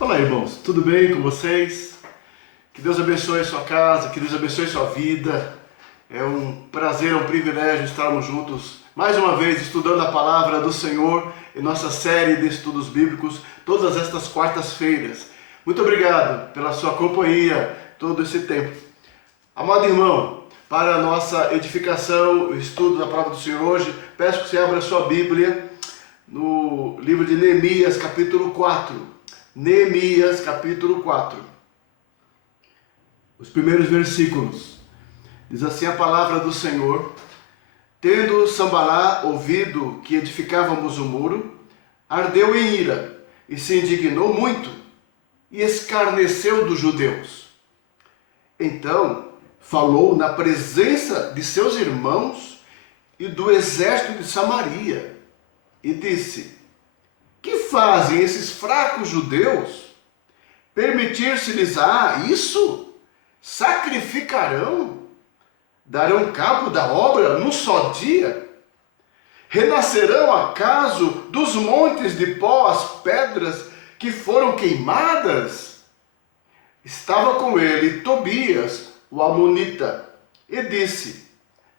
Olá, irmãos, tudo bem com vocês? Que Deus abençoe a sua casa, que Deus abençoe a sua vida. É um prazer, é um privilégio estarmos juntos mais uma vez estudando a palavra do Senhor em nossa série de estudos bíblicos, todas estas quartas-feiras. Muito obrigado pela sua companhia todo esse tempo. Amado irmão, para a nossa edificação, o estudo da palavra do Senhor hoje, peço que você abra a sua Bíblia no livro de Neemias, capítulo 4. Neemias, capítulo 4. Os primeiros versículos. Diz assim a palavra do Senhor: Tendo Sambalá ouvido que edificávamos o muro, ardeu em ira e se indignou muito e escarneceu dos judeus. Então falou na presença de seus irmãos e do exército de Samaria e disse: Que fazem esses fracos judeus? Permitir-se-lhes-á isso? Sacrificarão? Darão cabo da obra num só dia? Renascerão acaso dos montes de pó as pedras que foram queimadas? Estava com ele Tobias, o amonita, e disse: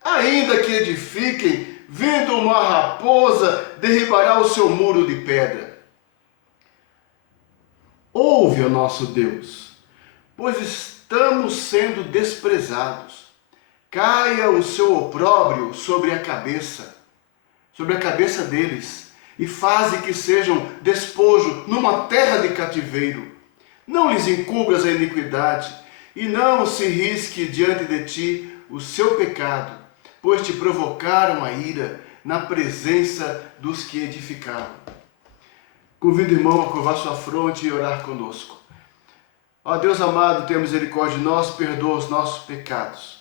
Ainda que edifiquem, vindo uma raposa, derribará o seu muro de pedra. Ouve, ó nosso Deus, pois estamos sendo desprezados. Caia o seu opróbrio sobre a cabeça deles, e faze que sejam despojo numa terra de cativeiro. Não lhes encubras a iniquidade, e não se risque diante de ti o seu pecado, pois te provocaram a ira na presença dos que edificaram. Convido o irmão a curvar sua fronte e orar conosco. Ó Deus amado, tenha misericórdia de nós, perdoa os nossos pecados.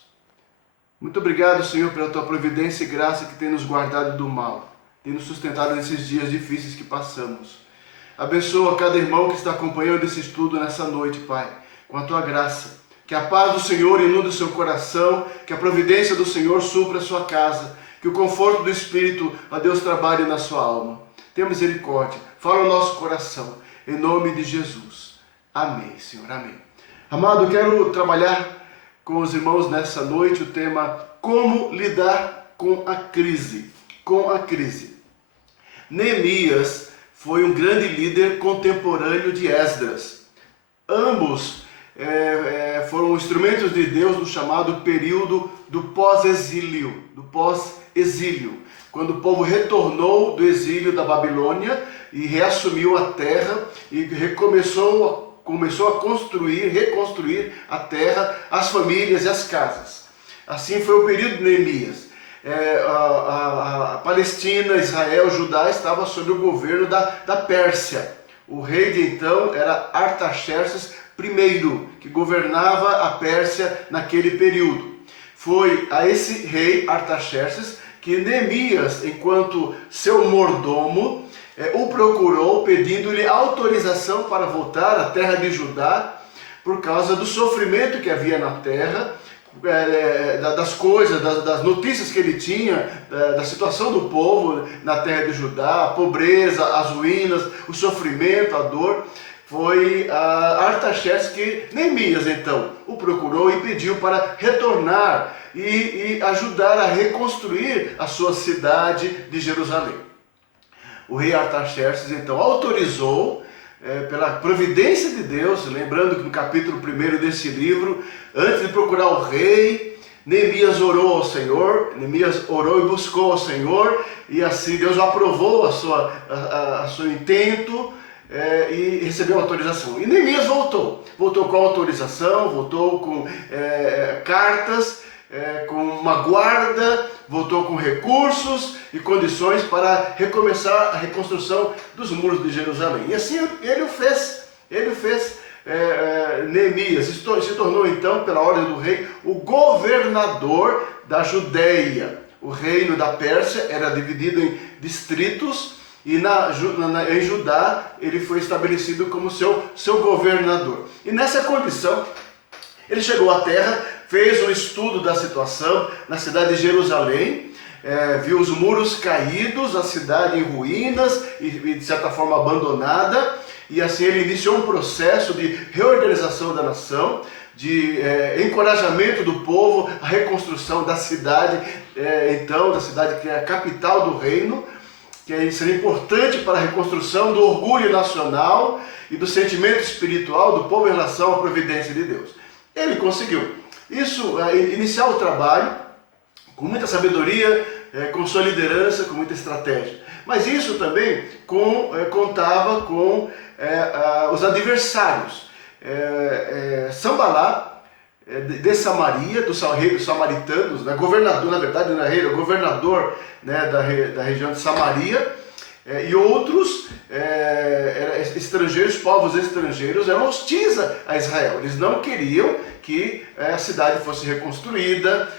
Muito obrigado, Senhor, pela tua providência e graça que tem nos guardado do mal, tem nos sustentado nesses dias difíceis que passamos. Abençoa cada irmão que está acompanhando esse estudo nessa noite, Pai, com a tua graça. Que a paz do Senhor inunde o seu coração, que a providência do Senhor supra a sua casa, que o conforto do Espírito, ó Deus, trabalhe na sua alma. Tenha misericórdia, fala o nosso coração, em nome de Jesus. Amém, Senhor, amém. Amado, eu quero trabalhar com os irmãos nessa noite o tema Como lidar com a crise. Com a crise. Neemias foi um grande líder contemporâneo de Esdras. Ambos foram instrumentos de Deus no chamado período do pós-exílio, quando o povo retornou do exílio da Babilônia e reassumiu a terra e começou a reconstruir a terra, as famílias e as casas. Assim foi o período de Neemias. A Palestina, Israel, Judá estava sob o governo da Pérsia. O rei de então era Artaxerxes I, que governava a Pérsia naquele período. Foi a esse rei Artaxerxes que Neemias, enquanto seu mordomo, o procurou pedindo-lhe autorização para voltar à terra de Judá por causa do sofrimento que havia na terra, das coisas, das notícias que ele tinha, da situação do povo na terra de Judá, a pobreza, as ruínas, o sofrimento, a dor. Foi Artaxerxes que Neemias então o procurou e pediu para retornar e ajudar a reconstruir a sua cidade de Jerusalém. O rei Artaxerxes então autorizou, pela providência de Deus, lembrando que no capítulo 1 desse livro, antes de procurar o rei, Neemias orou ao Senhor, Neemias orou e buscou ao Senhor, e assim Deus aprovou a seu intento, e recebeu autorização. E Neemias voltou com autorização, voltou com cartas, com uma guarda, voltou com recursos e condições para recomeçar a reconstrução dos muros de Jerusalém. E assim ele o fez. Neemias se tornou então, pela ordem do rei, o governador da Judeia. O reino da Pérsia era dividido em distritos e em Judá ele foi estabelecido como seu governador. E nessa condição ele chegou à terra, fez um estudo da situação na cidade de Jerusalém, viu os muros caídos, a cidade em ruínas e de certa forma abandonada, e assim ele iniciou um processo de reorganização da nação, de encorajamento do povo, a reconstrução da cidade, então, da cidade que é a capital do reino, que seria importante para a reconstrução do orgulho nacional e do sentimento espiritual do povo em relação à providência de Deus. Ele conseguiu iniciar o trabalho com muita sabedoria, com sua liderança, com muita estratégia. Mas isso também contava com os adversários. Sambalá, de Samaria, rei dos samaritanos, governador, na verdade não é rei, é governador, né, da região de Samaria, e outros estrangeiros, povos estrangeiros, eram hostis a Israel. Eles não queriam que a cidade fosse reconstruída,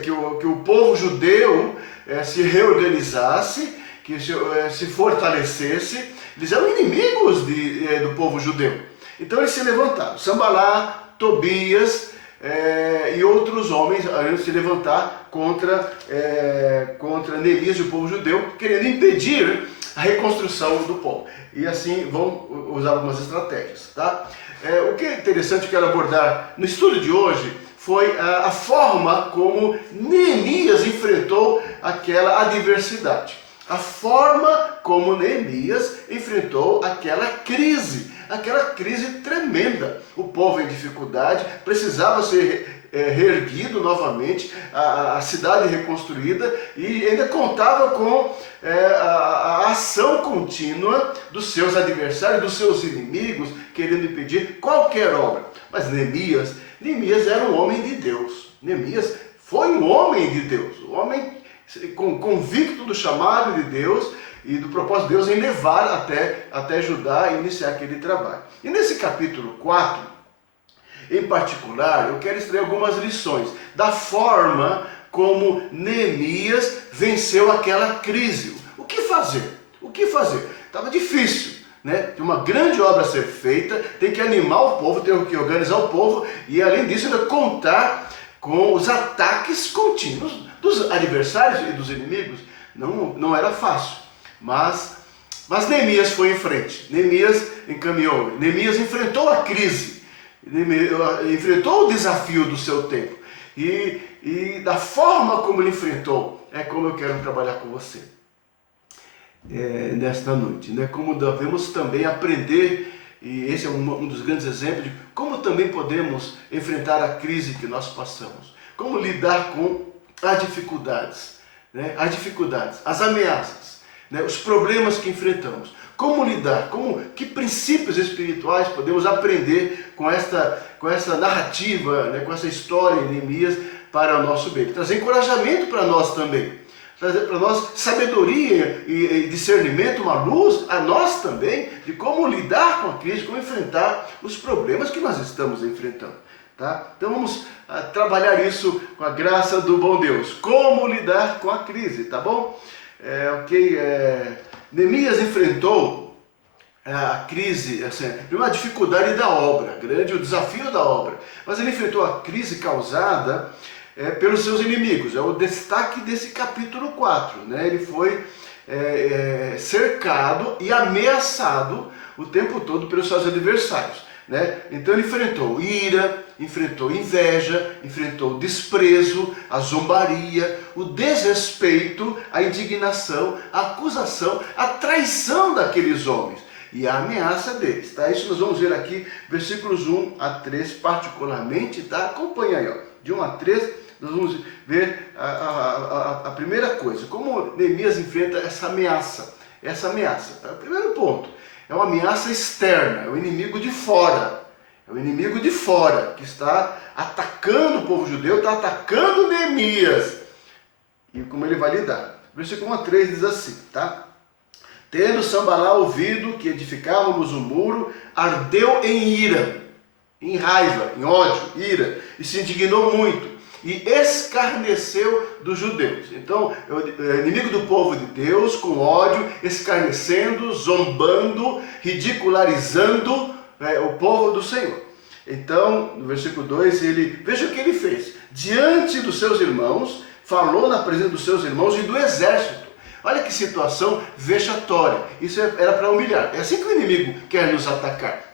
que o povo judeu se reorganizasse, que se fortalecesse. Eles eram inimigos do povo judeu. Então eles se levantaram. Sambalá, Tobias e outros homens iam se levantar contra Neemias e o povo judeu, querendo impedir a reconstrução do povo. E assim vão usar algumas estratégias. Tá? O que é interessante que eu quero abordar no estudo de hoje foi a forma como Neemias enfrentou aquela adversidade. A forma como Neemias enfrentou aquela crise tremenda. O povo em dificuldade precisava ser reerguido novamente, a cidade reconstruída, e ainda contava com a ação contínua dos seus adversários, dos seus inimigos, querendo impedir qualquer obra. Mas Neemias era um homem de Deus. Neemias foi um homem de Deus, um homem convicto do chamado de Deus e do propósito de Deus em levar até Judá e iniciar aquele trabalho. E nesse capítulo 4, em particular, eu quero extrair algumas lições da forma como Neemias venceu aquela crise. O que fazer? Estava difícil, né? Tem uma grande obra a ser feita, tem que animar o povo, tem que organizar o povo e, além disso, ainda contar com os ataques contínuos dos adversários e dos inimigos. Não era fácil, mas Neemias foi em frente. Neemias encaminhou, Neemias enfrentou a crise, enfrentou o desafio do seu tempo. E da forma como ele enfrentou, é como eu quero trabalhar com você nesta noite, né? Como devemos também aprender, e esse é um dos grandes exemplos de como também podemos enfrentar a crise que nós passamos, como lidar com as dificuldades, né? As ameaças, né? Os problemas que enfrentamos, como lidar, que princípios espirituais podemos aprender com essa narrativa, né? Com essa história de Neemias para o nosso bem, trazer encorajamento para nós também, trazer para nós sabedoria e discernimento, uma luz a nós também, de como lidar com a crise, como enfrentar os problemas que nós estamos enfrentando. Tá? Então vamos trabalhar isso com a graça do bom Deus. Como lidar com a crise, tá bom? Neemias enfrentou a crise, assim, uma dificuldade da obra, grande o desafio da obra, mas ele enfrentou a crise causada pelos seus inimigos. É o destaque desse capítulo 4, né? Ele foi cercado e ameaçado o tempo todo pelos seus adversários, né? Então ele enfrentou ira, enfrentou inveja, enfrentou desprezo, a zombaria, o desrespeito, a indignação, a acusação, a traição daqueles homens e a ameaça deles, tá? Isso nós vamos ver aqui, versículos 1 a 3 particularmente, tá? Acompanha aí, ó, de 1 a 3, nós vamos ver a primeira coisa, como Neemias enfrenta essa ameaça, tá? O primeiro ponto, é uma ameaça externa, é o inimigo de fora. É o inimigo de fora que está atacando o povo judeu, está atacando Neemias. E como ele vai lidar? Versículo 1 a 3 diz assim, tá? Tendo Sambalá ouvido que edificávamos o muro, ardeu em ira, em raiva, em ódio, ira, e se indignou muito, e escarneceu dos judeus. Então, inimigo do povo de Deus, com ódio, escarnecendo, zombando, ridicularizando o povo do Senhor. Então, no versículo 2, veja o que ele fez. Diante dos seus irmãos, falou na presença dos seus irmãos e do exército. Olha que situação vexatória. Isso era para humilhar. É assim que o inimigo quer nos atacar,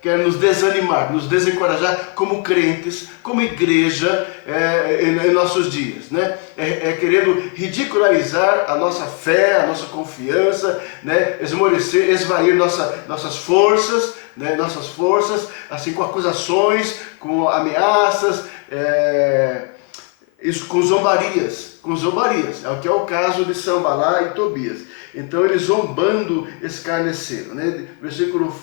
quer nos desanimar, nos desencorajar como crentes, como igreja em nossos dias, né? Querendo ridicularizar a nossa fé, a nossa confiança, né? Esmorecer, esvair nossas forças, né? Nossas forças, assim, com acusações, com ameaças, isso com zombarias, é o que é o caso de Sanbalá e Tobias. Então eles zombando escarneceram, né? Versículo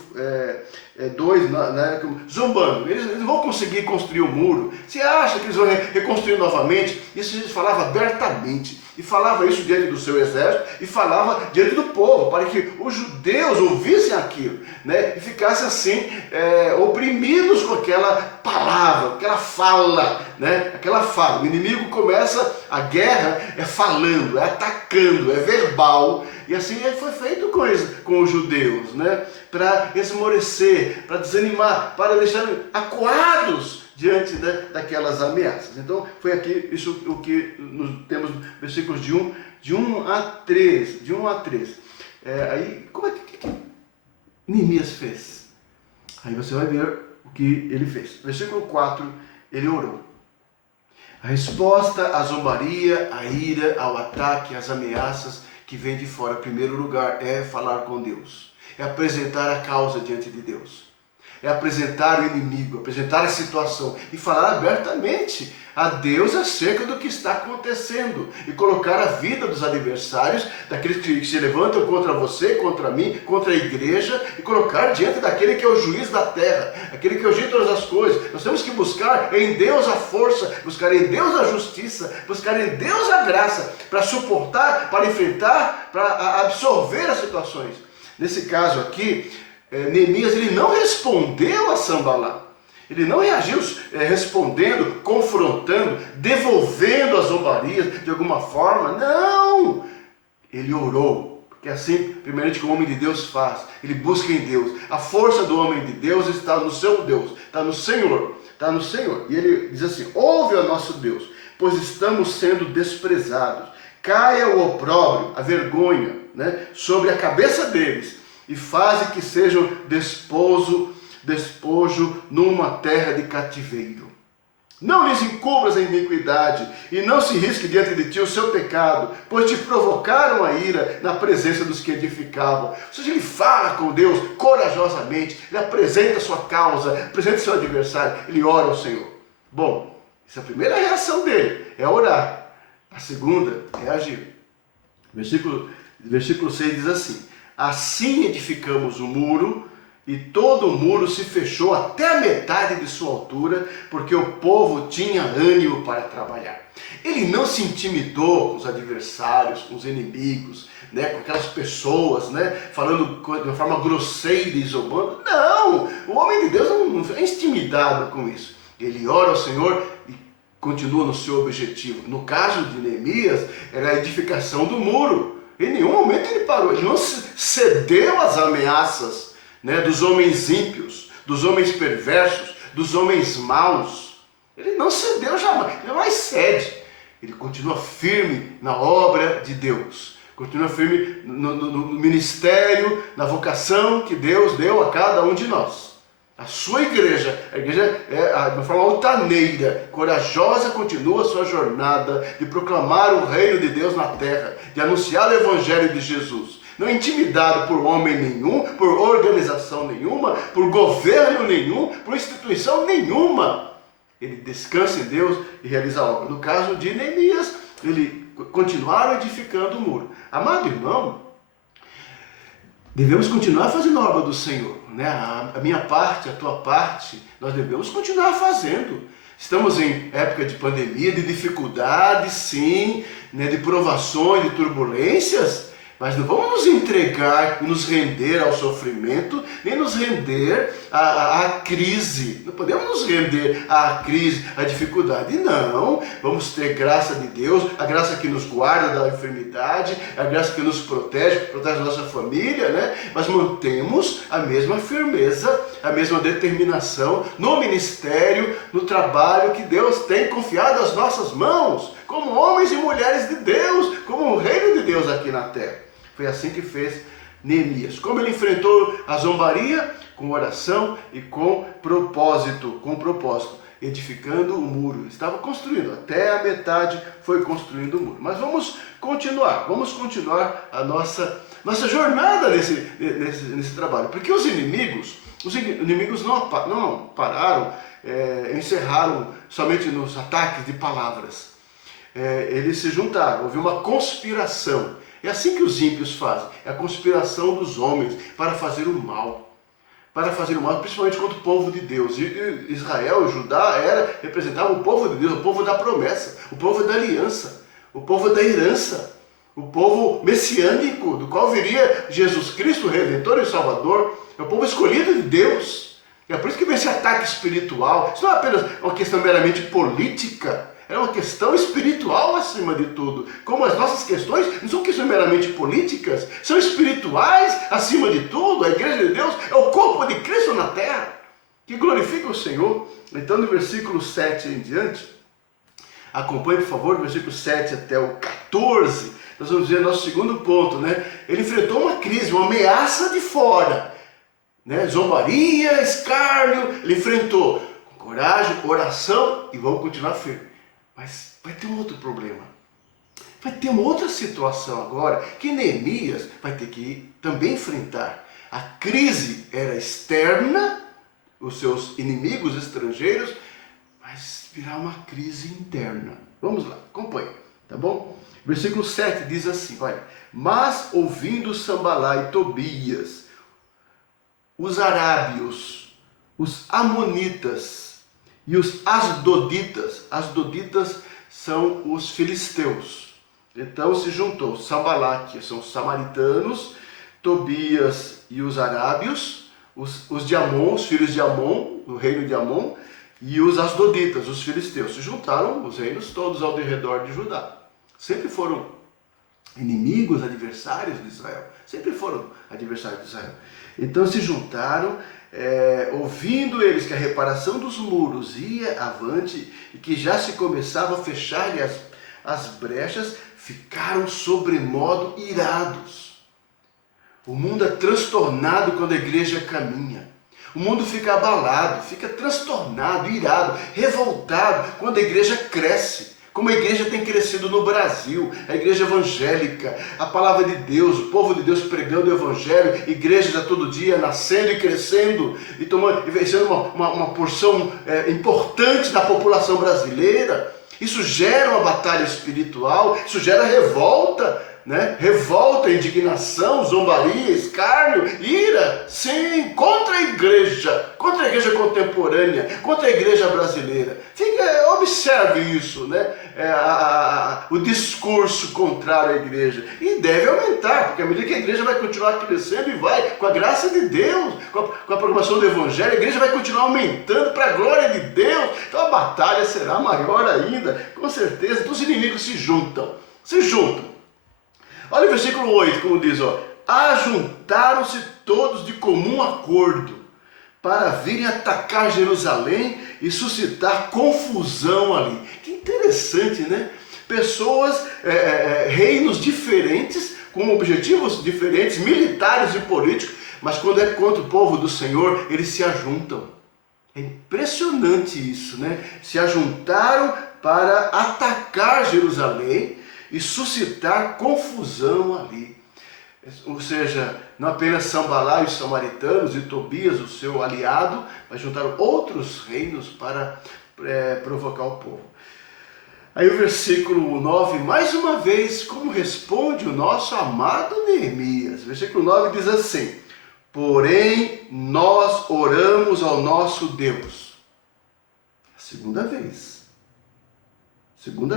2, né? Zombando, eles vão conseguir construir o muro. Você acha que eles vão reconstruir novamente? Isso a gente falava abertamente, e falava isso diante do seu exército, e falava diante do povo, para que os judeus ouvissem aquilo, né? E ficassem assim, oprimidos com aquela palavra, aquela fala, né? Aquela fala. O inimigo começa a guerra falando, atacando, verbal. E assim foi feito com os judeus, né? Para esmorecer, para desanimar, para deixar acuados diante, né, daquelas ameaças. Então foi aqui isso o que temos versículos de 1 a 3. Aí, como é que Neemias fez? Aí você vai ver o que ele fez. Versículo 4, ele orou. A resposta à zombaria, à ira, ao ataque, às ameaças que vem de fora, em primeiro lugar, é falar com Deus. É apresentar a causa diante de Deus. É apresentar o inimigo, apresentar a situação e falar abertamente a Deus acerca do que está acontecendo e colocar a vida dos adversários, daqueles que se levantam contra você, contra mim, contra a igreja, e colocar diante daquele que é o juiz da terra, aquele que é o juiz de todas as coisas. Nós temos que buscar em Deus a força, buscar em Deus a justiça, buscar em Deus a graça para suportar, para enfrentar, para absorver as situações. Nesse caso aqui, Neemias ele não respondeu a Sanbalá. Ele não reagiu respondendo, confrontando, devolvendo as zombarias de alguma forma. Não! Ele orou. Porque assim, primeiramente, que o homem de Deus faz. Ele busca em Deus. A força do homem de Deus está no seu Deus. Está no Senhor. Está no Senhor. E ele diz assim: ouve ao nosso Deus, pois estamos sendo desprezados. Caia o opróbrio, a vergonha, né, sobre a cabeça deles. E faze que sejam despojo numa terra de cativeiro. Não lhes encubras a iniquidade, e não se risque diante de ti o seu pecado, pois te provocaram a ira na presença dos que edificavam. Ou seja, ele fala com Deus corajosamente, ele apresenta a sua causa, apresenta o seu adversário, ele ora ao Senhor. Bom, essa é a primeira reação dele, é orar. A segunda é agir. Versículo 6 diz assim: assim edificamos o muro, e todo o muro se fechou até a metade de sua altura, porque o povo tinha ânimo para trabalhar. Ele não se intimidou com os adversários, com os inimigos, né, com aquelas pessoas, né, falando de uma forma grosseira e zombando. Não! O homem de Deus não é intimidado com isso. Ele ora ao Senhor e continua no seu objetivo. No caso de Neemias, era a edificação do muro. Em nenhum momento ele parou, ele não cedeu às ameaças, né, dos homens ímpios, dos homens perversos, dos homens maus. Ele não cedeu jamais, ele jamais cede. Ele continua firme na obra de Deus, continua firme no ministério, na vocação que Deus deu a cada um de nós. A sua igreja, a igreja de uma forma altaneira, corajosa, continua a sua jornada de proclamar o reino de Deus na terra, de anunciar o evangelho de Jesus. Não é intimidado por homem nenhum, por organização nenhuma, por governo nenhum, por instituição nenhuma. Ele descansa em Deus e realiza a obra. No caso de Neemias, ele continuaram edificando o muro. Amado irmão, devemos continuar fazendo a obra do Senhor, né? A minha parte, a tua parte, nós devemos continuar fazendo. Estamos em época de pandemia, de dificuldades, sim, né? De provações, de turbulências, mas não vamos nos entregar e nos render ao sofrimento, nem nos render à crise. Não podemos nos render à crise, à dificuldade. Não, vamos ter graça de Deus, a graça que nos guarda da enfermidade, a graça que nos protege a nossa família, né? Mas mantemos a mesma firmeza, a mesma determinação no ministério, no trabalho que Deus tem confiado às nossas mãos. como homens e mulheres de Deus, como o reino de Deus aqui na terra. Foi assim que fez Neemias. Como ele enfrentou a zombaria? Com oração e com propósito, edificando o muro. Estava construindo, até a metade foi construindo o muro. Mas vamos continuar a nossa jornada nesse trabalho. Porque os inimigos não pararam, encerraram somente nos ataques de palavras. Eles se juntaram, houve uma conspiração. É assim que os ímpios fazem, é a conspiração dos homens para fazer o mal. Principalmente contra o povo de Deus. E Israel, Judá, representava o povo de Deus, o povo da promessa, o povo da aliança, o povo da herança, o povo messiânico, do qual viria Jesus Cristo, o Redentor e o Salvador. É o povo escolhido de Deus. É por isso que vem esse ataque espiritual. Isso não é apenas uma questão meramente política, é uma questão espiritual acima de tudo. Como as nossas questões não são questões meramente políticas, são espirituais acima de tudo. A igreja de Deus é o corpo de Cristo na terra, que glorifica o Senhor. Então, no versículo 7 em diante, acompanhe, por favor, do versículo 7 até o 14, nós vamos ver nosso segundo ponto, né? Ele enfrentou uma crise, uma ameaça de fora, né? Zombaria, escárnio, ele enfrentou com coragem, oração, e vamos continuar firme. Mas vai ter um outro problema. Vai ter uma outra situação agora que Neemias vai ter que também enfrentar. A crise era externa, os seus inimigos estrangeiros, mas virá uma crise interna. Vamos lá, acompanhe, tá bom? Versículo 7 diz assim, olha: mas ouvindo Sambalá e Tobias, os arábios, os amonitas e os asdoditas são os filisteus. Então se juntou Sambalá, que são os samaritanos, Tobias e os arábios, os de Amon, os filhos de Amon, o reino de Amon, e os asdoditas, os filisteus. Se juntaram os reinos todos ao redor de Judá. Sempre foram inimigos, adversários de Israel. Sempre foram adversários de Israel. Então se juntaram, ouvindo eles que a reparação dos muros ia avante e que já se começava a fechar-lhe as brechas, ficaram sobremodo irados. O mundo é transtornado quando a igreja caminha. O mundo fica abalado, fica transtornado, irado, revoltado quando a igreja cresce. Como a igreja tem crescido no Brasil, a igreja evangélica, a palavra de Deus, o povo de Deus pregando o evangelho, igrejas a todo dia nascendo e crescendo e sendo uma porção importante da população brasileira. Isso gera uma batalha espiritual, isso gera revolta, né? Revolta, indignação, zombaria, escárnio, ira, sim, contra a igreja contemporânea, contra a igreja brasileira. Observe isso, né? O discurso contrário à igreja. E deve aumentar, porque à medida que a igreja vai continuar crescendo e vai, com a graça de Deus, com a proclamação do evangelho, a igreja vai continuar aumentando para a glória de Deus. Então a batalha será maior ainda, com certeza. Então os inimigos se juntam. Olha o versículo 8, como diz, ajuntaram-se todos de comum acordo para virem atacar Jerusalém e suscitar confusão ali. Que interessante, né? Pessoas, reinos diferentes, com objetivos diferentes, militares e políticos, mas quando é contra o povo do Senhor, eles se ajuntam. É impressionante isso, né? Se ajuntaram para atacar Jerusalém e suscitar confusão ali. Ou seja, não apenas Sambalá e os samaritanos e Tobias, o seu aliado, mas juntaram outros reinos para provocar o povo. Aí o versículo 9, mais uma vez, como responde o nosso amado Neemias. Versículo 9 diz assim: porém nós oramos ao nosso Deus. Segunda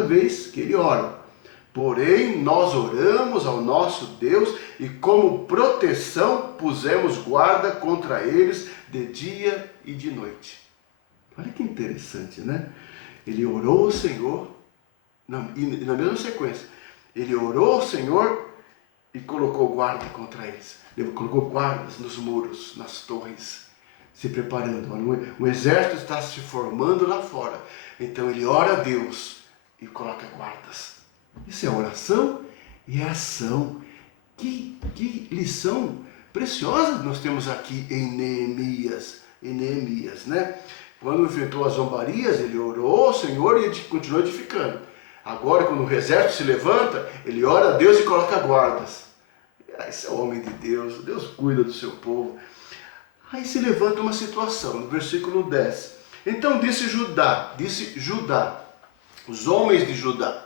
vez que ele ora. Porém, nós oramos ao nosso Deus e como proteção pusemos guarda contra eles de dia e de noite. Olha que interessante, né? Ele orou ao Senhor, e na mesma sequência, ele orou ao Senhor e colocou guarda contra eles. Ele colocou guardas nos muros, nas torres, se preparando. O exército está se formando lá fora. Então ele ora a Deus e coloca guardas. Isso é oração e é ação. Que lição preciosa nós temos aqui em Neemias. Né? Quando enfrentou as zombarias, ele orou ao Senhor e continuou edificando. Agora, quando o exército se levanta, ele ora a Deus e coloca guardas. Esse é o homem de Deus, Deus cuida do seu povo. Aí se levanta uma situação, no versículo 10. Então disse Judá, os homens de Judá,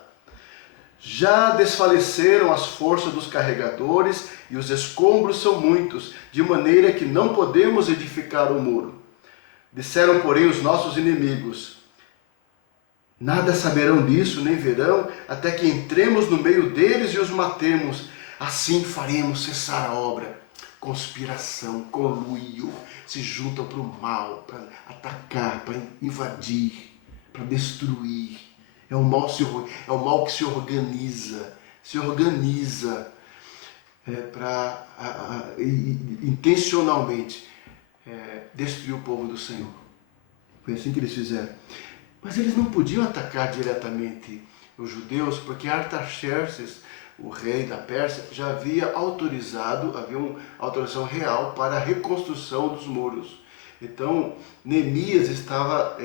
já desfaleceram as forças dos carregadores e os escombros são muitos, de maneira que não podemos edificar o muro. Disseram, porém, os nossos inimigos, nada saberão disso, nem verão, até que entremos no meio deles e os matemos. Assim faremos cessar a obra. Conspiração, conluio, se juntam para o mal, para atacar, para invadir, para destruir. É o mal que se organiza para intencionalmente destruir o povo do Senhor. Foi assim que eles fizeram. Mas eles não podiam atacar diretamente os judeus, porque Artaxerxes, o rei da Pérsia, já havia havia uma autorização real para a reconstrução dos muros. Então, Neemias estava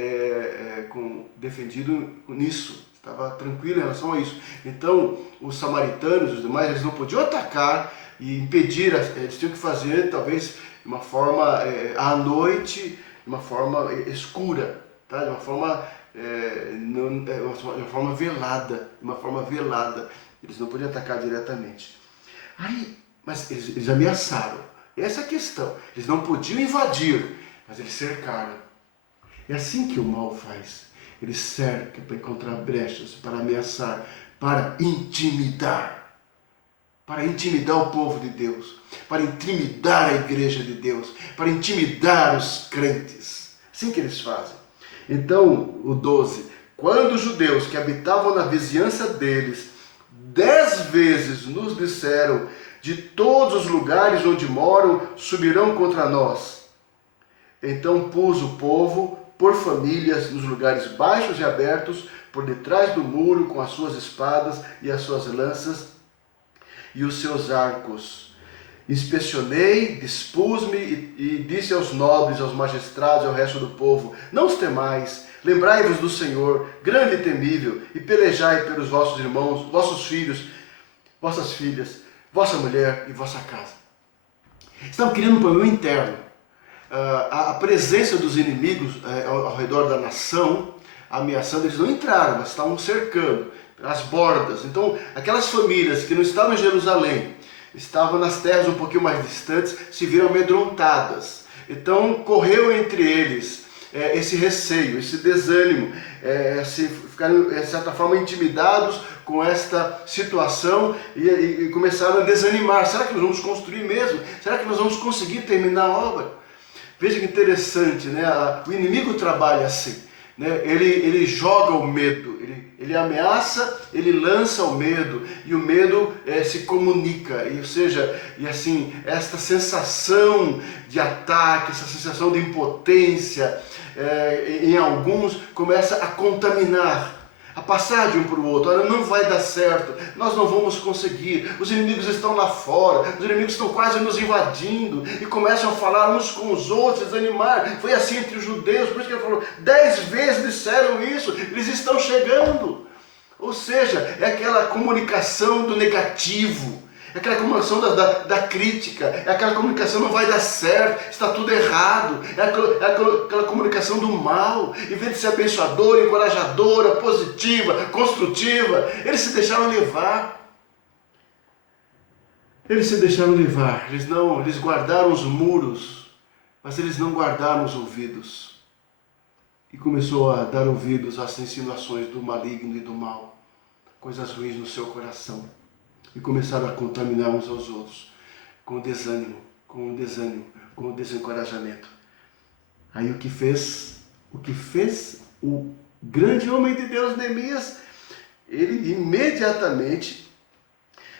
defendido nisso, estava tranquilo em relação a isso. Então, os samaritanos, os demais, eles não podiam atacar e impedir, eles tinham que fazer, talvez, de uma forma à noite, de uma forma escura, tá? De uma forma velada. Eles não podiam atacar diretamente. Mas eles ameaçaram. Essa é a questão. Eles não podiam invadir, mas eles cercaram. É assim que o mal faz. Ele cerca para encontrar brechas, para ameaçar, para intimidar. Para intimidar o povo de Deus. Para intimidar a igreja de Deus. Para intimidar os crentes. Assim que eles fazem. Então, o 12. Quando os judeus que habitavam na vizinhança deles 10 vezes nos disseram, de todos os lugares onde moram, subirão contra nós. Então pus o povo por famílias nos lugares baixos e abertos, por detrás do muro, com as suas espadas e as suas lanças e os seus arcos. Inspecionei, dispus-me e disse aos nobres, aos magistrados e ao resto do povo, não os temais, lembrai-vos do Senhor, grande e temível, e pelejai pelos vossos irmãos, vossos filhos, vossas filhas, vossa mulher e vossa casa. Estavam criando um problema interno. A presença dos inimigos ao redor da nação, ameaçando, eles não entraram, mas estavam cercando as bordas. Então, aquelas famílias que não estavam em Jerusalém, estavam nas terras um pouquinho mais distantes, se viram amedrontadas. Então, correu entre eles esse receio, esse desânimo, ficaram, de certa forma, intimidados com esta situação e começaram a desanimar. Será que nós vamos construir mesmo? Será que nós vamos conseguir terminar a obra? Veja que interessante, né? O inimigo trabalha assim, né? Ele joga o medo, ele ameaça, ele lança o medo, e o medo se comunica, ou seja, e assim, esta sensação de ataque, essa sensação de impotência, em alguns, começa a contaminar, a passar de um para o outro. Olha, não vai dar certo, nós não vamos conseguir, os inimigos estão lá fora, os inimigos estão quase nos invadindo, e começam a falar uns com os outros, desanimar. Foi assim entre os judeus, por isso que ele falou, 10 vezes disseram isso, eles estão chegando. Ou seja, é aquela comunicação do negativo, é aquela comunicação da crítica, é aquela comunicação não vai dar certo, está tudo errado, é aquela comunicação do mal, em vez de ser abençoadora, encorajadora, positiva, construtiva, eles se deixaram levar. Eles guardaram os muros, mas eles não guardaram os ouvidos. E começou a dar ouvidos às insinuações do maligno e do mal, coisas ruins no seu coração. E começaram a contaminar uns aos outros, com o desânimo, com o desencorajamento. Aí o que fez o grande homem de Deus, Neemias, ele imediatamente,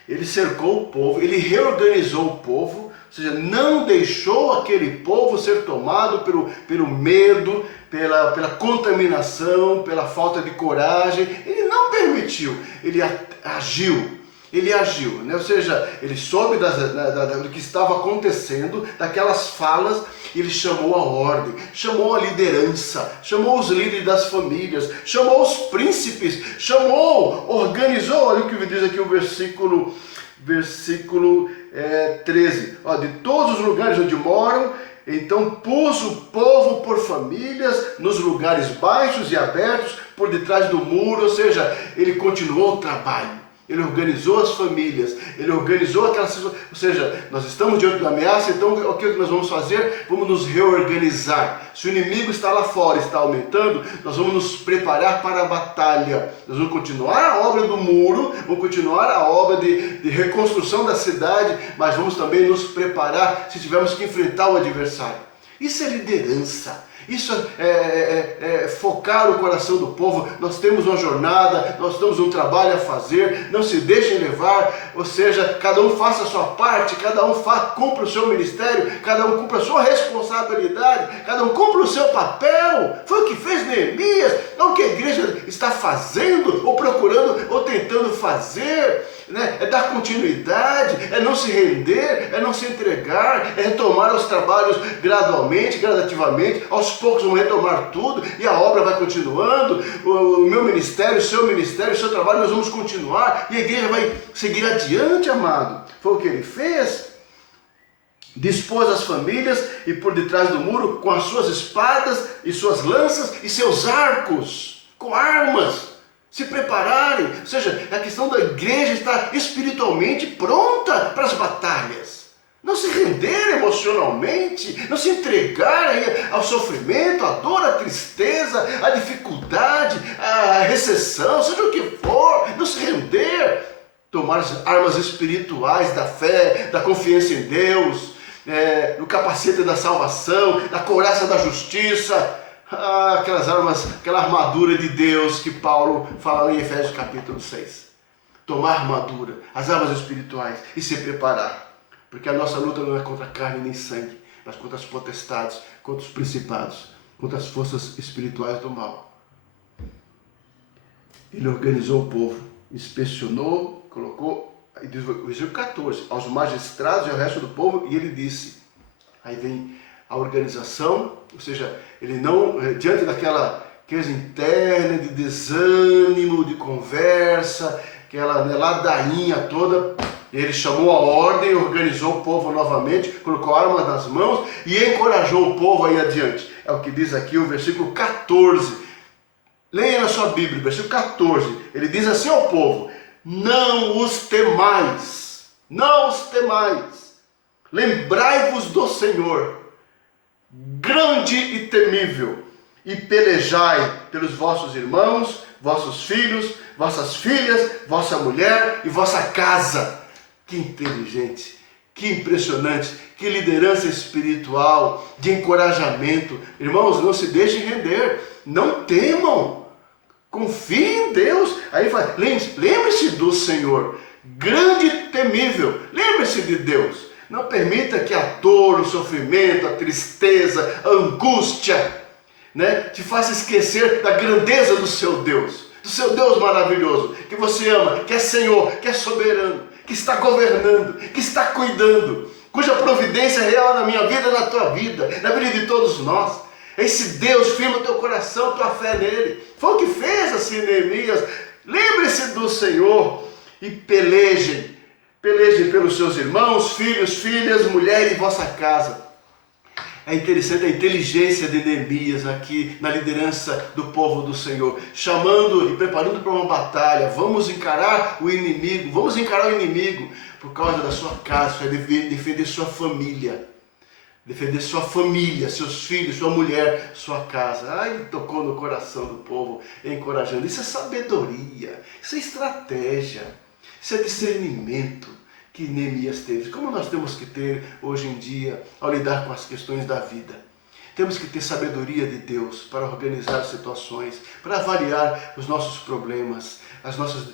ele cercou o povo, ele reorganizou o povo, seja, não deixou aquele povo ser tomado pelo medo, pela contaminação, pela falta de coragem. Ele não permitiu, ele agiu. Ele agiu, né? Ou seja, ele soube do que estava acontecendo, daquelas falas, e ele chamou a ordem, chamou a liderança, chamou os líderes das famílias, chamou os príncipes, organizou, olha o que diz aqui o versículo 13, ó, de todos os lugares onde moram, então pôs o povo por famílias, nos lugares baixos e abertos, por detrás do muro, ou seja, ele continuou o trabalho. Ele organizou as famílias, ele organizou aquela situação, ou seja, nós estamos diante da ameaça, então o que nós vamos fazer? Vamos nos reorganizar. Se o inimigo está lá fora, está aumentando, nós vamos nos preparar para a batalha. Nós vamos continuar a obra do muro, vamos continuar a obra de reconstrução da cidade, mas vamos também nos preparar se tivermos que enfrentar o adversário. Isso é liderança. Isso é focar o coração do povo. Nós temos uma jornada, nós temos um trabalho a fazer, não se deixem levar, ou seja, cada um faça a sua parte, cada um cumpra o seu ministério, cada um cumpra a sua responsabilidade, cada um cumpra o seu papel. Foi o que fez Neemias, não o que a igreja está fazendo, ou procurando, ou tentando fazer. Né? É dar continuidade, é não se render, é não se entregar, é retomar os trabalhos gradualmente, gradativamente, aos poucos vamos retomar tudo e a obra vai continuando, o meu ministério, o seu trabalho, nós vamos continuar e a igreja vai seguir adiante, amado. Foi o que ele fez. Dispôs as famílias e por detrás do muro com as suas espadas e suas lanças e seus arcos, com armas. Se prepararem, ou seja, a questão da igreja estar espiritualmente pronta para as batalhas. Não se render emocionalmente, não se entregar ao sofrimento, à dor, à tristeza, à dificuldade, à recessão, seja o que for, não se render. Tomar as armas espirituais da fé, da confiança em Deus, do capacete da salvação, da couraça da justiça. Aquelas armas, aquela armadura de Deus que Paulo fala em Efésios capítulo 6. Tomar armadura, as armas espirituais e se preparar. Porque a nossa luta não é contra carne nem sangue, mas contra as potestades, contra os principados, contra as forças espirituais do mal. Ele organizou o povo, inspecionou, colocou, versículo 14, aos magistrados e ao resto do povo, e ele disse, aí vem a organização, ou seja, ele não, diante daquela crise interna de desânimo, de conversa, aquela ladainha toda, ele chamou a ordem, organizou o povo novamente, colocou armas nas mãos e encorajou o povo aí adiante. É o que diz aqui o versículo 14. Leia na sua Bíblia, versículo 14. Ele diz assim ao povo, não os temais, não os temais, lembrai-vos do Senhor, grande e temível, e pelejai pelos vossos irmãos, vossos filhos, vossas filhas, vossa mulher e vossa casa. Que inteligente, que impressionante, que liderança espiritual, de encorajamento. Irmãos, não se deixem render, não temam, confiem em Deus. Aí fala, lembre-se do Senhor, grande e temível, lembre-se de Deus. Não permita que a dor, o sofrimento, a tristeza, a angústia, né, te faça esquecer da grandeza do seu Deus maravilhoso, que você ama, que é Senhor, que é soberano, que está governando, que está cuidando, cuja providência é real na minha vida, na tua vida, na vida de todos nós. Esse Deus firma o teu coração, tua fé nele. Foi o que fez assim Neemias. Lembre-se do Senhor e pelejem pelos seus irmãos, filhos, filhas, mulher e vossa casa. É interessante a inteligência de Neemias aqui na liderança do povo do Senhor, chamando e preparando para uma batalha. Vamos encarar o inimigo, por causa da sua casa, defender sua família. Defender sua família, seus filhos, sua mulher, sua casa. Ai, tocou no coração do povo, encorajando. Isso é sabedoria, isso é estratégia, isso é discernimento que Neemias teve. Como nós temos que ter hoje em dia ao lidar com as questões da vida. Temos que ter sabedoria de Deus para organizar as situações, para avaliar os nossos problemas,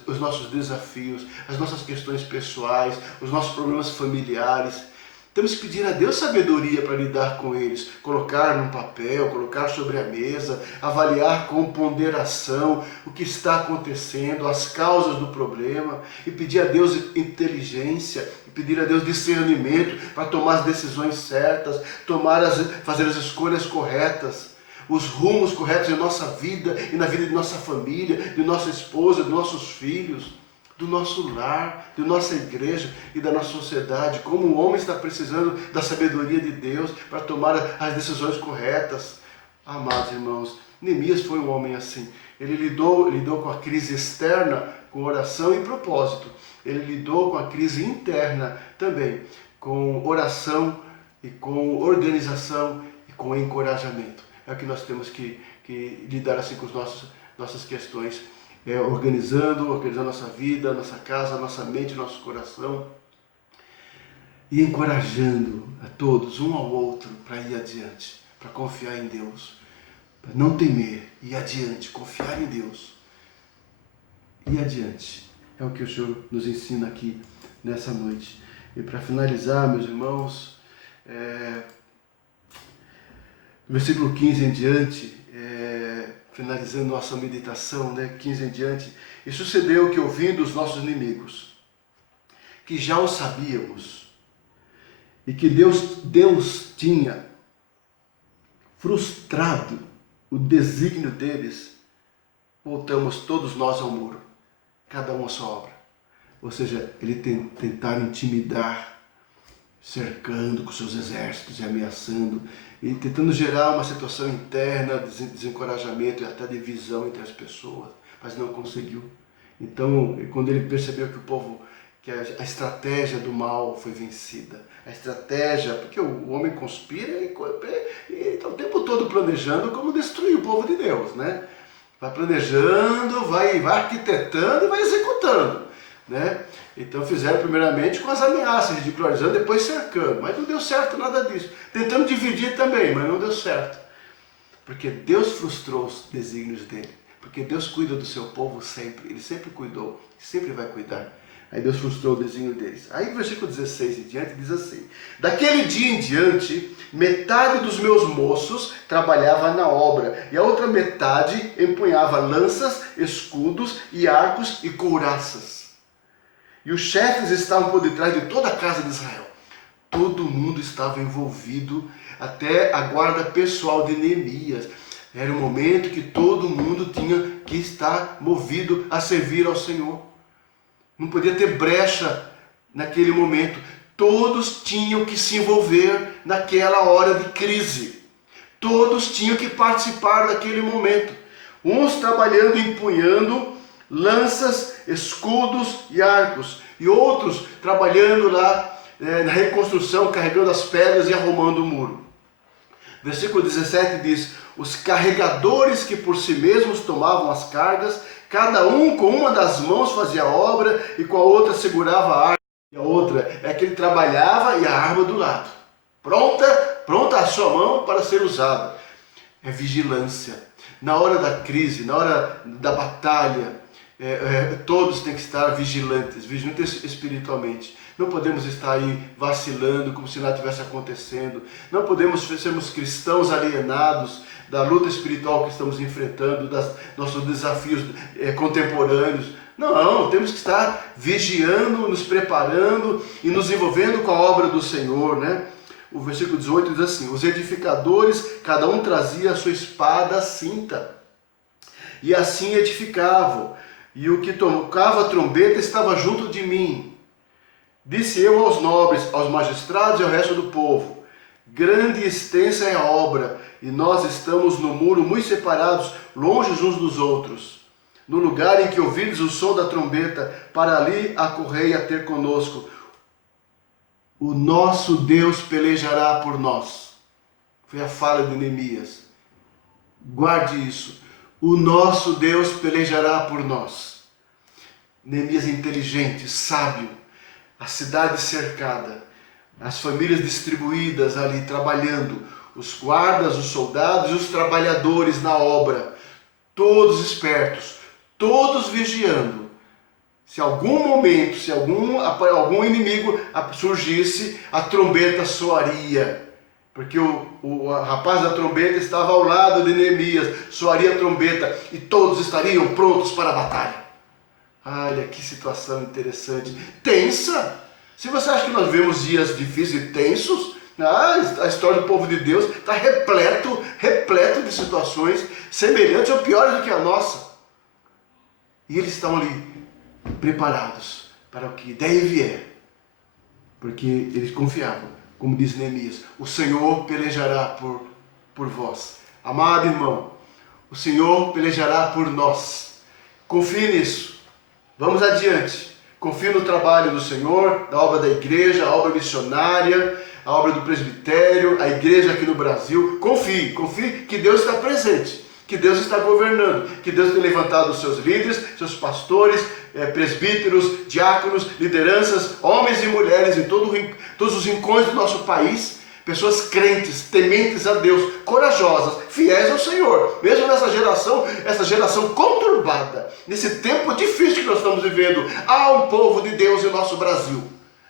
os nossos desafios, as nossas questões pessoais, os nossos problemas familiares. Temos que pedir a Deus sabedoria para lidar com eles, colocar num papel, colocar sobre a mesa, avaliar com ponderação o que está acontecendo, as causas do problema, e pedir a Deus inteligência, e pedir a Deus discernimento para tomar as decisões certas, fazer as escolhas corretas, os rumos corretos em nossa vida e na vida de nossa família, de nossa esposa, de nossos filhos, do nosso lar, da nossa igreja e da nossa sociedade. Como o homem está precisando da sabedoria de Deus para tomar as decisões corretas. Amados irmãos, Neemias foi um homem assim. Ele lidou com a crise externa com oração e propósito. Ele lidou com a crise interna também, com oração e com organização e com encorajamento. É o que nós temos que lidar assim com as nossas questões. Organizando a nossa vida, a nossa casa, a nossa mente, o nosso coração. E encorajando a todos, um ao outro, para ir adiante, para confiar em Deus. Para não temer, ir adiante, confiar em Deus. Ir adiante. É o que o Senhor nos ensina aqui nessa noite. E para finalizar, meus irmãos, versículo 15 em diante, finalizando nossa meditação, 15 em diante, e sucedeu que, ouvindo os nossos inimigos, que já o sabíamos, e que Deus tinha frustrado o desígnio deles, voltamos todos nós ao muro, cada um a sua obra. Ou seja, ele tentaram intimidar, cercando com seus exércitos e ameaçando, e tentando gerar uma situação interna, desencorajamento e até divisão entre as pessoas, mas não conseguiu. Então, quando ele percebeu que a estratégia do mal foi vencida, a estratégia, porque o homem conspira e está o tempo todo planejando como destruir o povo de Deus, né? Vai planejando, vai arquitetando e vai executando, né? Então fizeram primeiramente com as ameaças, ridicularizando, depois cercando, mas não deu certo nada disso. Tentando dividir também, mas não deu certo. Porque Deus frustrou os desígnios dele. Porque Deus cuida do seu povo sempre. Ele sempre cuidou, sempre vai cuidar. Aí Deus frustrou o desígnio deles. Aí no versículo 16 em diante diz assim: daquele dia em diante, metade dos meus moços trabalhava na obra, e a outra metade empunhava lanças, escudos e arcos e couraças. E os chefes estavam por detrás de toda a casa de Israel. Todo mundo estava envolvido, até a guarda pessoal de Neemias. Era um momento que todo mundo tinha que estar movido a servir ao Senhor. Não podia ter brecha naquele momento. Todos tinham que se envolver naquela hora de crise. Todos tinham que participar daquele momento. Uns trabalhando, empunhando lanças, escudos e arcos, e outros trabalhando lá na reconstrução, carregando as pedras e arrumando o muro. Versículo 17 diz: os carregadores que por si mesmos tomavam as cargas, cada um com uma das mãos fazia a obra e com a outra segurava a arma, e a outra é que ele trabalhava e a arma do lado, pronta a sua mão para ser usada. É vigilância. Na hora da crise, na hora da batalha, todos têm que estar vigilantes espiritualmente. Não podemos estar aí vacilando como se nada tivesse acontecendo. Não podemos sermos cristãos alienados da luta espiritual que estamos enfrentando, dos nossos desafios contemporâneos. Não, temos que estar vigiando, nos preparando e nos envolvendo com a obra do Senhor, né? O versículo 18 diz assim: os edificadores, cada um trazia a sua espada cinta, e assim edificavam. E o que tocava a trombeta estava junto de mim. Disse eu aos nobres, aos magistrados e ao resto do povo: grande e extensa é a obra, e nós estamos no muro muito separados, longe uns dos outros. No lugar em que ouvirdes o som da trombeta, para ali acorrei a ter conosco. O nosso Deus pelejará por nós. Foi a fala de Neemias. Guarde isso. O nosso Deus pelejará por nós. Neemias inteligente, sábio, a cidade cercada, as famílias distribuídas ali trabalhando, os guardas, os soldados e os trabalhadores na obra, todos espertos, todos vigiando, Se algum momento, se algum inimigo surgisse, a trombeta soaria. Porque o rapaz da trombeta estava ao lado de Neemias, soaria a trombeta e todos estariam prontos para a batalha. Olha que situação interessante, tensa. Se você acha que nós vemos dias difíceis e tensos, a história do povo de Deus está repleto de situações semelhantes ou piores do que a nossa. E eles estão ali preparados para o que der e vier, porque eles confiavam. Como diz Neemias, o Senhor pelejará por vós. Amado irmão, o Senhor pelejará por nós. Confie nisso. Vamos adiante. Confie no trabalho do Senhor, da obra da igreja, a obra missionária, a obra do presbitério, a igreja aqui no Brasil. Confie que Deus está presente, que Deus está governando, que Deus tem levantado os seus líderes, seus pastores, presbíteros, diáconos, lideranças, homens e mulheres em todos os rincões do nosso país, pessoas crentes, tementes a Deus, corajosas, fiéis ao Senhor, mesmo nessa geração conturbada, nesse tempo difícil que nós estamos vivendo. Há um povo de Deus em nosso Brasil,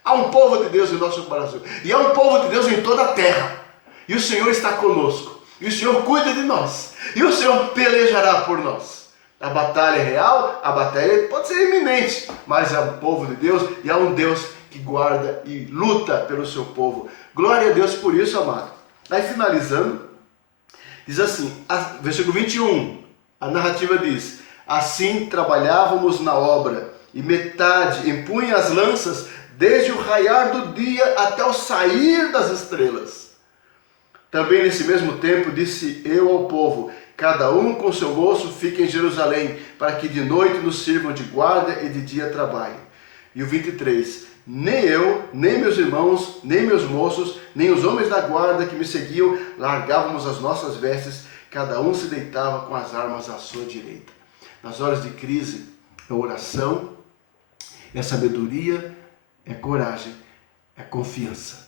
há um povo de Deus em nosso Brasil, e há um povo de Deus em toda a terra, e o Senhor está conosco, e o Senhor cuida de nós, e o Senhor pelejará por nós. A batalha é real, a batalha pode ser iminente, mas é um povo de Deus e há um Deus que guarda e luta pelo seu povo. Glória a Deus por isso, amado. Aí finalizando, diz assim, versículo 21, a narrativa diz: assim trabalhávamos na obra, e metade empunha as lanças desde o raiar do dia até o sair das estrelas. Também nesse mesmo tempo disse eu ao povo: cada um com seu moço fique em Jerusalém, para que de noite nos sirvam de guarda e de dia trabalhem. E o 23, nem eu, nem meus irmãos, nem meus moços, nem os homens da guarda que me seguiam, largávamos as nossas vestes, cada um se deitava com as armas à sua direita. Nas horas de crise, é oração, é sabedoria, é coragem, é confiança.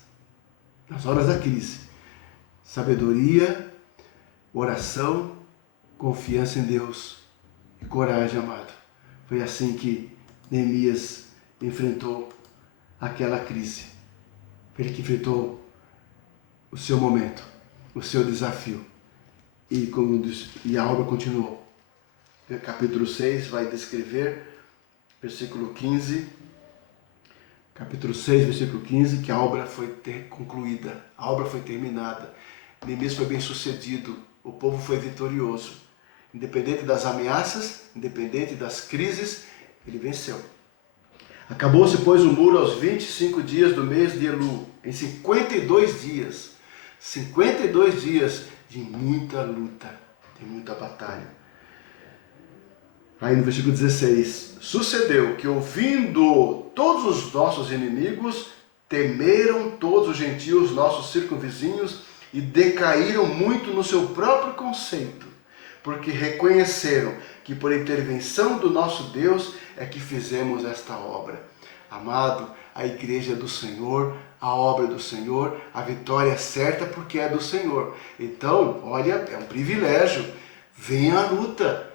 Nas horas da crise, sabedoria, oração, confiança em Deus e coragem, amado. Foi assim que Neemias enfrentou aquela crise. Ele que enfrentou o seu momento, o seu desafio. E a obra continuou. Capítulo 6 vai descrever, versículo 15, capítulo 6, versículo 15, que a obra foi concluída, a obra foi terminada. Neemias foi bem sucedido, o povo foi vitorioso. Independente das ameaças, independente das crises, ele venceu. Acabou-se, pois, o muro aos 25 dias do mês de Elu, em 52 dias. 52 dias de muita luta, de muita batalha. Aí no versículo 16, sucedeu que, ouvindo todos os nossos inimigos, temeram todos os gentios, nossos circunvizinhos, e decaíram muito no seu próprio conceito, porque reconheceram que por intervenção do nosso Deus é que fizemos esta obra. Amado, a igreja é do Senhor, a obra é do Senhor, a vitória é certa porque é do Senhor. Então, olha, é um privilégio. Venha à luta.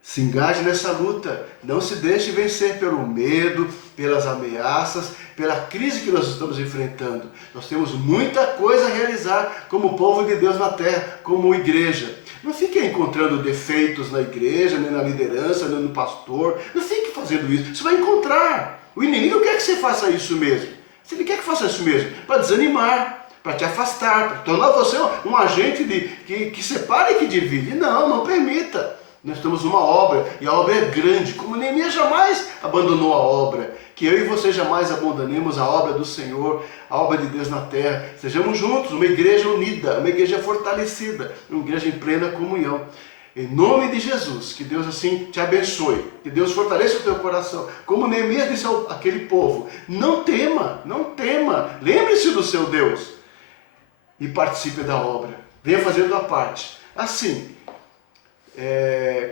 Se engaje nessa luta, não se deixe vencer pelo medo, pelas ameaças, pela crise que nós estamos enfrentando. Nós temos muita coisa a realizar como povo de Deus na terra, como igreja. Não fique encontrando defeitos na igreja, nem na liderança, nem no pastor. Não fique fazendo isso. Você vai encontrar. O inimigo quer que você faça isso mesmo. Se ele quer que faça isso mesmo, para desanimar, para te afastar, para tornar você um agente que separa e que divide. Não, não permita. Nós temos uma obra, e a obra é grande, como Neemias jamais abandonou a obra. Que eu e você jamais abandonemos a obra do Senhor, a obra de Deus na terra. Sejamos juntos, uma igreja unida, uma igreja fortalecida, uma igreja em plena comunhão. Em nome de Jesus, que Deus assim te abençoe, que Deus fortaleça o teu coração. Como Neemias disse àquele povo, não tema, lembre-se do seu Deus e participe da obra. Venha fazendo a parte. Assim,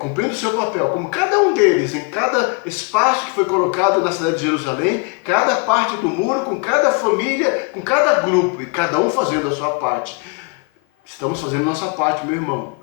cumprindo o seu papel, como cada um deles, em cada espaço que foi colocado na cidade de Jerusalém, cada parte do muro, com cada família, com cada grupo, e cada um fazendo a sua parte. Estamos fazendo a nossa parte, meu irmão.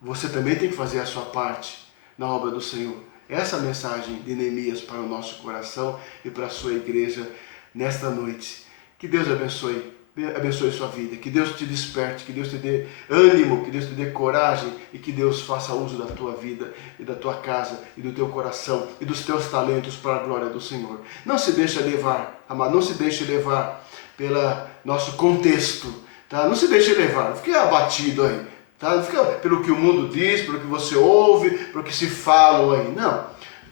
Você também tem que fazer a sua parte na obra do Senhor. essa mensagem de Neemias para o nosso coração e para a sua igreja nesta noite. Que Deus abençoe sua vida, que Deus te desperte, que Deus te dê ânimo, que Deus te dê coragem e que Deus faça uso da tua vida e da tua casa e do teu coração e dos teus talentos para a glória do Senhor. Não se deixe levar, amado, não se deixe levar pelo nosso contexto, tá? Não se deixe levar, não fique abatido aí, tá? Não fique pelo que o mundo diz, pelo que você ouve, pelo que se fala aí, não.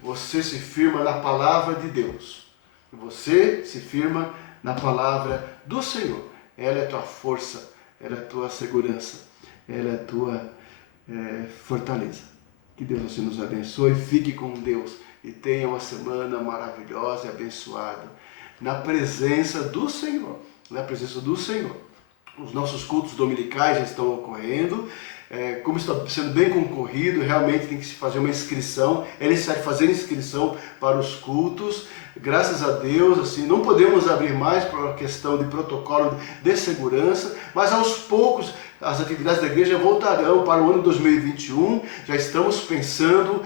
Você se firma na palavra de Deus, você se firma na palavra do Senhor. Ela é tua força, ela é tua segurança, ela é tua fortaleza. Que Deus assim nos abençoe, fique com Deus e tenha uma semana maravilhosa e abençoada na presença do Senhor. Na presença do Senhor. Os nossos cultos dominicais já estão ocorrendo. Como está sendo bem concorrido, realmente tem que se fazer uma inscrição. É necessário fazer inscrição para os cultos. Graças a Deus, assim, não podemos abrir mais por uma questão de protocolo de segurança, mas aos poucos as atividades da igreja voltarão para o ano 2021. Já estamos pensando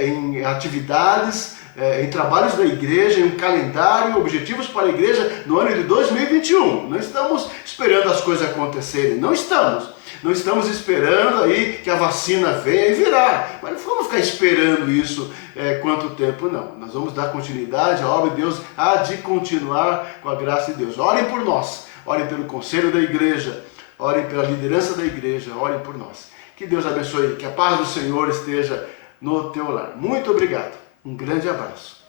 em atividades, em trabalhos da igreja, em um calendário, objetivos para a igreja no ano de 2021. Não estamos esperando as coisas acontecerem, não estamos. Não estamos esperando aí que a vacina venha e virá. Mas não vamos ficar esperando isso quanto tempo, não. Nós vamos dar continuidade, a obra de Deus há de continuar com a graça de Deus. Orem por nós, orem pelo conselho da igreja, orem pela liderança da igreja, orem por nós. Que Deus abençoe, que a paz do Senhor esteja no teu lar. Muito obrigado, um grande abraço.